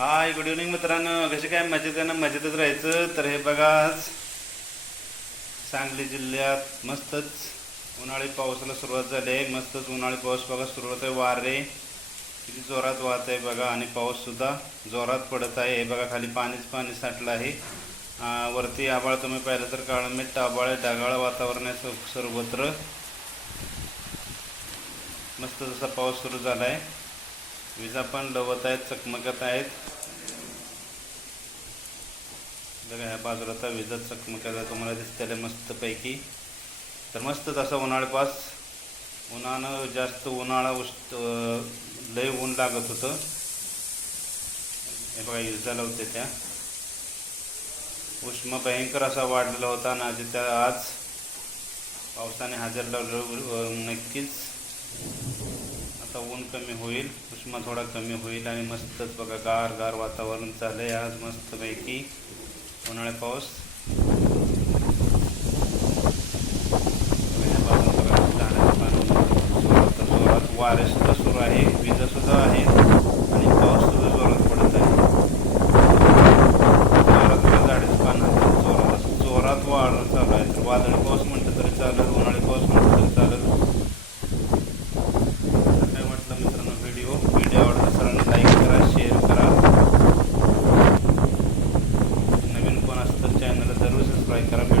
Hi good evening मित्रांनो. कसे काय मजेत आहे ना? मजेतच राहायचं. तर हे बघा आज सांगली जिल्ह्यात मस्तच उन्हाळी पावसाला सुरुवात झाली आहे. मस्तच उन्हाळी पाऊस बघा सुरुवात आहे. वारे किती जोरात वाहत आहे बघा. आणि पाऊससुद्धा जोरात पडत आहे. हे बघा खाली पाणीच पाणी साठलं आहे. वरती आबाळ तुम्ही पाहिलं तर काळमेट आबाळ आहे. ढगाळ वातावरण आहे सर्वत्र. मस्त जसा पाऊस सुरू झाला आहे विजा पण लवत आहेत चकमकत आहेत. बघा ह्या बाजूला आता विजा चकमकत आहे तुम्हाला दिसतेले मस्तपैकी. तर मस्त तसा उन्हाळा पास उन्हानं जास्त उन्हाळा उष्ट लय ऊन लागत होतं. हे बघा विजा लावते त्या. उष्म भयंकर असा वाढलेला होता ना आज त्या आज पावसाने हजर लावलं नक्कीच. आता ऊन कमी होईल उष्मा थोडा कमी होईल आणि मस्तच बघा गार गार वातावरण चाललंय आज मस्तपैकी. उन्हाळा पाऊस. बघा जोरात वारेसुद्धा वारे सुद्धा सुरू आहे विजा सुद्धा आहे आणि पाऊस सुद्धा जोरात पडत आहे. जोरात बघा झाडाचं पान जोरात जोरात वाढ चालू आहे. तर वादळी पाऊस म्हटलं तरी चालत उन्हाळी पाऊस म्हटलं तरी चालत de carácter